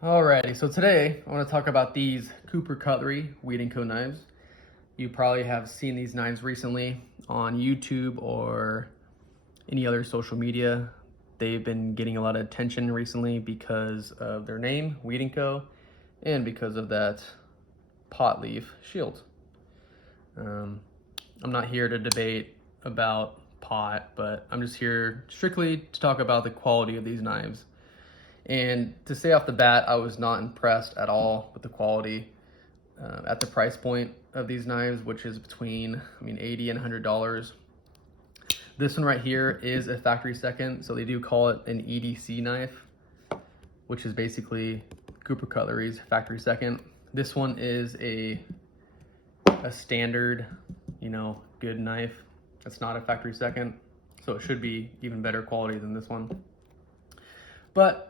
Alrighty, so today I want to talk about these Cooper Cutlery Weed & Co knives. You probably have seen these knives recently on YouTube or any other social media. They've been getting a lot of attention recently because of their name, Weed & Co, and because of that pot leaf shield. I'm not here to debate about pot, but I'm just here strictly to talk about the quality of these knives. And to say off the bat, I was not impressed at all with the quality at the price point of these knives, which is between, $80 and $100. This one right here is a factory second, so they do call it an EDC knife, which is basically Cooper Cutlery's factory second. This one is a standard, good knife. It's not a factory second, so it should be even better quality than this one. But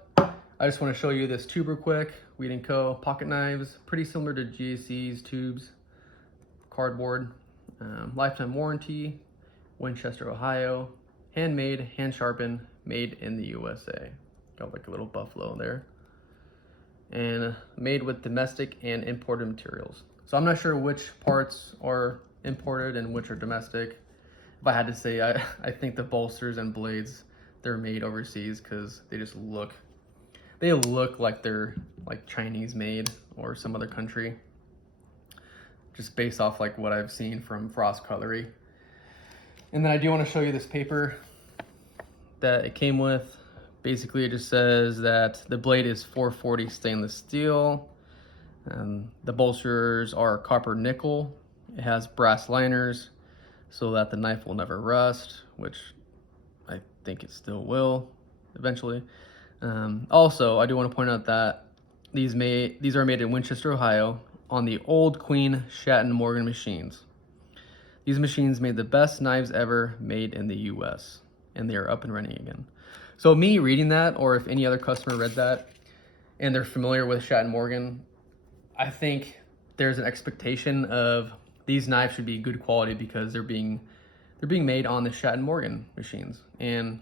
I just want to show you this tuber quick Weed & Co pocket knives, pretty similar to GSC's tubes, cardboard, lifetime warranty, Winchester, Ohio, handmade, hand sharpened, made in the USA. Got like a little buffalo there. And made with domestic and imported materials. So I'm not sure which parts are imported and which are domestic. If I had to say, I think the bolsters and blades, they're made overseas because they just look like they're like Chinese made or some other country, just based off like what I've seen from Frost Cutlery. And then I do want to show you this paper that it came with. Basically it just says that the blade is 440 stainless steel, and the bolsters are copper nickel. It has brass liners so that the knife will never rust, which I think it still will eventually. Also, I do want to point out that these are made in Winchester, Ohio, on the old Queen Shatton Morgan machines. These machines made the best knives ever made in the US, and they are up and running again. So me reading that, or if any other customer read that and they're familiar with Shatton Morgan, I think there's an expectation of these knives should be good quality because they're being made on the Shatton Morgan machines. And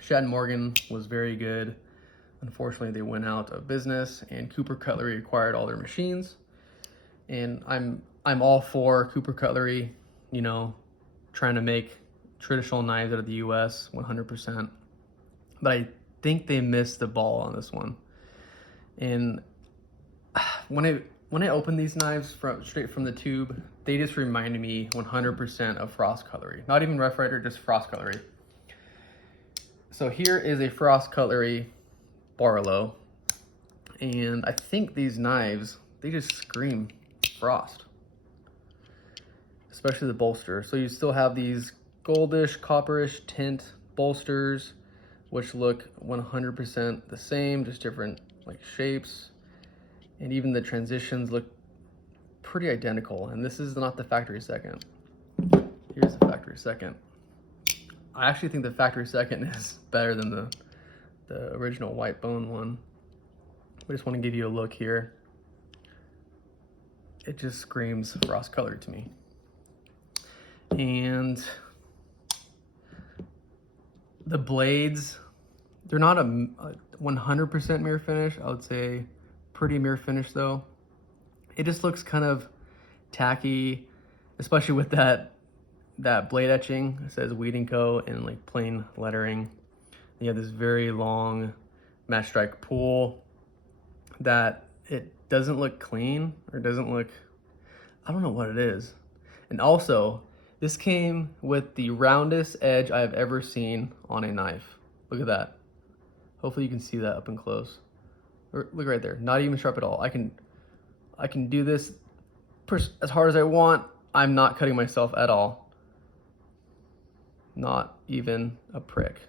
Shatton Morgan was very good. Unfortunately, they went out of business, and Cooper Cutlery acquired all their machines. And I'm all for Cooper Cutlery, trying to make traditional knives out of the US 100%. But I think they missed the ball on this one. And when I opened these knives straight from the tube, they just reminded me 100% of Frost Cutlery. Not even Rough Rider, just Frost Cutlery. So here is a Frost Cutlery Barlow, and I think these knives, they just scream Frost, especially the bolster. So you still have these goldish, copperish tint bolsters, which look 100% the same, just different like shapes, and even the transitions look pretty identical. And this is not the factory second. Here's the factory second. I actually think the factory second is better than the original white bone one. I just want to give you a look here. It just screams Frost Cutlery to me. And the blades, they're not a 100% mirror finish. I would say pretty mirror finish though. It just looks kind of tacky, especially with that blade etching. It says Weed & Co in like plain lettering. You have this very long match strike pull that it doesn't look clean, or doesn't look, I don't know what it is. And also, this came with the roundest edge I've ever seen on a knife. Look at that. Hopefully you can see that up and close. Look right there, not even sharp at all. I can do this as hard as I want. I'm not cutting myself at all. Not even a prick.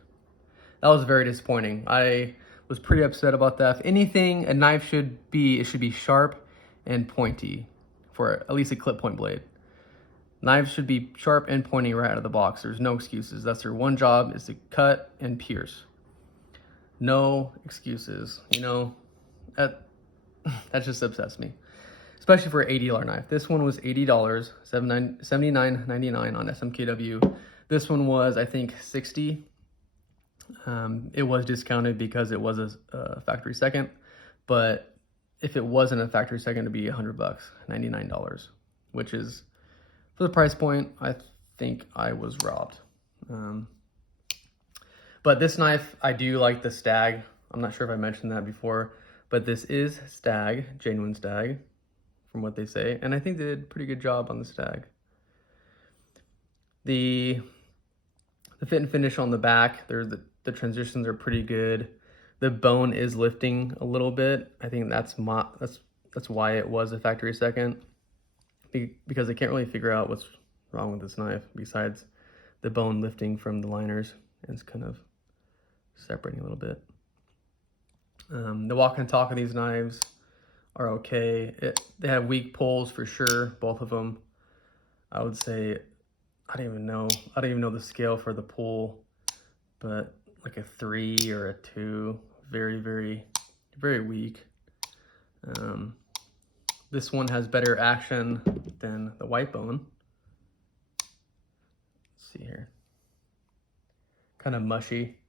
That was very disappointing. I was pretty upset about that. If anything, a knife should be sharp and pointy for at least a clip point blade. Knives should be sharp and pointy right out of the box. There's no excuses. That's their one job, is to cut and pierce. No excuses. That just upsets me, especially for an $80 knife. This one was $80, $79.99 on SMKW. This one was, I think, $60. It was discounted because it was a factory second, but if it wasn't a factory second, it'd be $100, $99, which is, for the price point, I think I was robbed. But this knife, I do like the stag. I'm not sure if I mentioned that before, but this is stag, genuine stag, from what they say. And I think they did a pretty good job on the stag. The fit and finish on the back, the transitions are pretty good. The bone is lifting a little bit. I think that's why it was a factory second, because I can't really figure out what's wrong with this knife besides the bone lifting from the liners. It's kind of separating a little bit. The walk and talk of these knives are okay. They have weak pulls for sure, both of them. I would say, I don't even know the scale for the pull, but like a 3 or a 2, very, very, very weak. This one has better action than the white bone. Let's see here. Kind of mushy.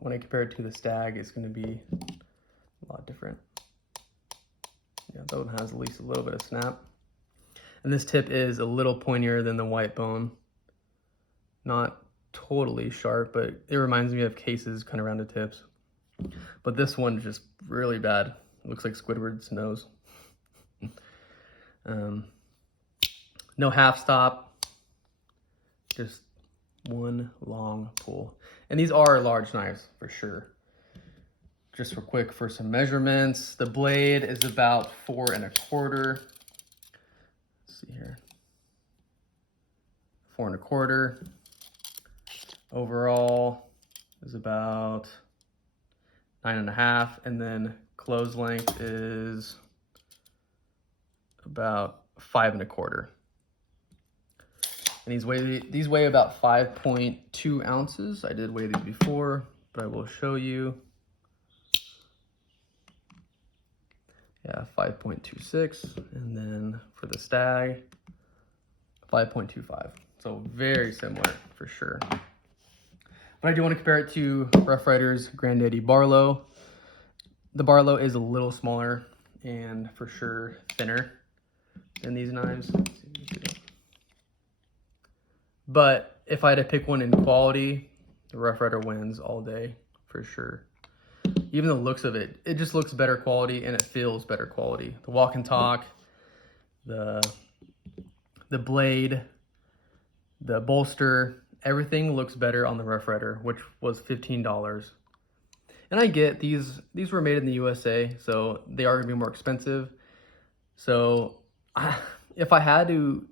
When I compare it to the stag, it's going to be a lot different. Yeah, that one has at least a little bit of snap. And this tip is a little pointier than the white bone. Not totally sharp, but it reminds me of Case's kind of rounded tips. But this one's just really bad. It looks like Squidward's nose. No half stop, just one long pull. And these are large knives for sure. Just real quick for some measurements, the blade is about 4 1/4. Let's see here, 4 1/4. Overall is about 9 1/2, and then close length is about 5 1/4. And these weigh about 5.2 ounces. I did weigh these before, but I will show you. Yeah, 5.26, and then for the stag, 5.25. So very similar for sure. But I do want to compare it to Rough Riders Granddaddy Barlow. The Barlow is a little smaller and for sure thinner than these knives. But if I had to pick one in quality, the Rough Rider wins all day for sure. Even the looks of it, it just looks better quality and it feels better quality. The walk and talk, the blade, the bolster, everything looks better on the Rough Rider, which was $15. And I get these were made in the USA, so they are gonna be more expensive. So if I had to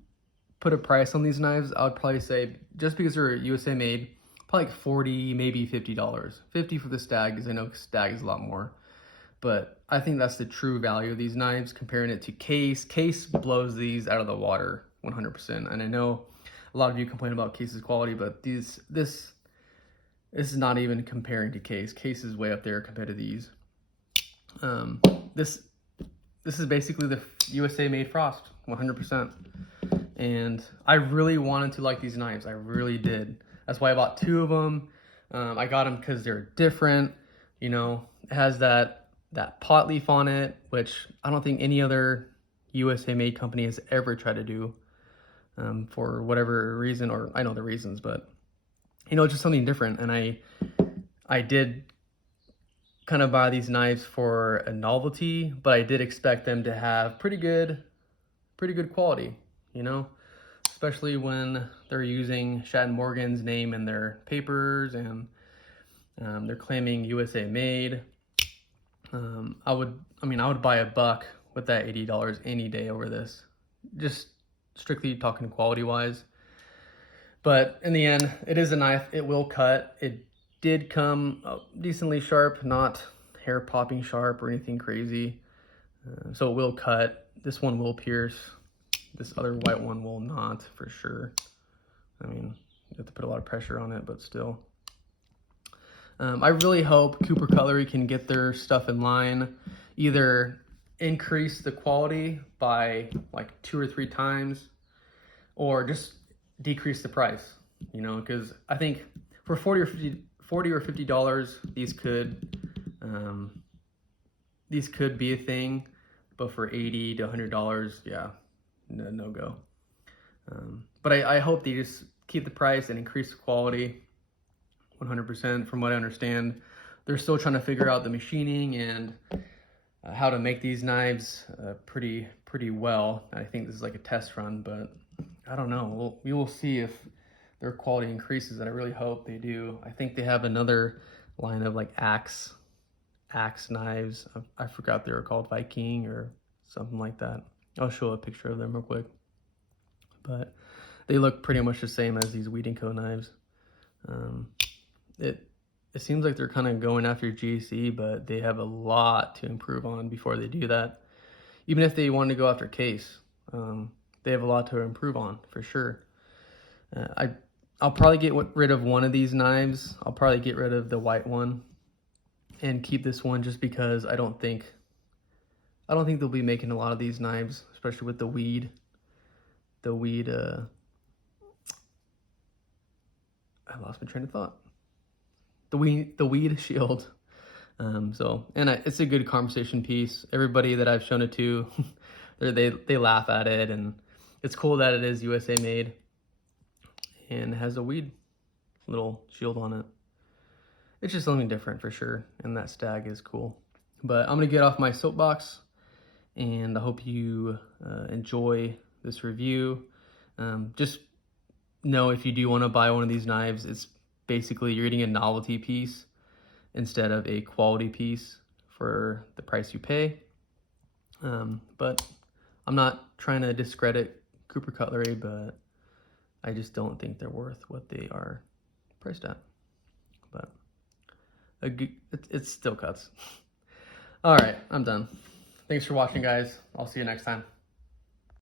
put a price on these knives, I would probably say, just because they're USA made, probably like $40, maybe $50. 50 for the stag, because I know stag is a lot more. But I think that's the true value of these knives, comparing it to Case. Case blows these out of the water 100%. And I know a lot of you complain about Case's quality, but this is not even comparing to Case. Case is way up there compared to these. This is basically the USA made Frost, 100%. And I really wanted to like these knives. I really did. That's why I bought 2 of them. I got them because they're different. You know, it has that pot leaf on it, which I don't think any other USA made company has ever tried to do, for whatever reason, or I know the reasons, but you know, it's just something different. And I did kind of buy these knives for a novelty, but I did expect them to have pretty good quality, you know, especially when they're using Shad & Morgan's name in their papers and they're claiming USA made. I would buy a buck with that $80 any day over this, just strictly talking quality wise. But in the end, it is a knife. It will cut. It did come decently sharp, not hair popping sharp or anything crazy. So it will cut. This one will pierce. This other white one will not, for sure. I mean, you have to put a lot of pressure on it, but still. I really hope Cooper Cutlery can get their stuff in line, either increase the quality by like 2 or 3 times, or just decrease the price, you know, because I think for $40 or $50, these could these could be a thing, but for $80 to $100, yeah, no go. But I hope they just keep the price and increase the quality 100%. From what I understand, they're still trying to figure out the machining and how to make these knives pretty well. I think this is like a test run, but I don't know. We will see if their quality increases, and I really hope they do. I think they have another line of like axe knives. I forgot they were called Viking or something like that. I'll show a picture of them real quick. But they look pretty much the same as these Wheat & Co knives. It seems like they're kind of going after GC, but they have a lot to improve on before they do that. Even if they want to go after case, they have a lot to improve on for sure. I'll probably get rid of one of these knives. I'll probably get rid of the white one and keep this one, just because I don't think they'll be making a lot of these knives, especially with the weed. I lost my train of thought. The weed shield. It's a good conversation piece. Everybody that I've shown it to, they laugh at it, and it's cool that it is USA made and has a weed little shield on it. It's just something different for sure, and that stag is cool. But I'm gonna get off my soapbox, and I hope you enjoy this review. Just know, if you do want to buy one of these knives, it's basically you're getting a novelty piece instead of a quality piece for the price you pay. But I'm not trying to discredit Cooper Cutlery, but I just don't think they're worth what they are priced at. But it still cuts. All right, I'm done. Thanks for watching, guys. I'll see you next time.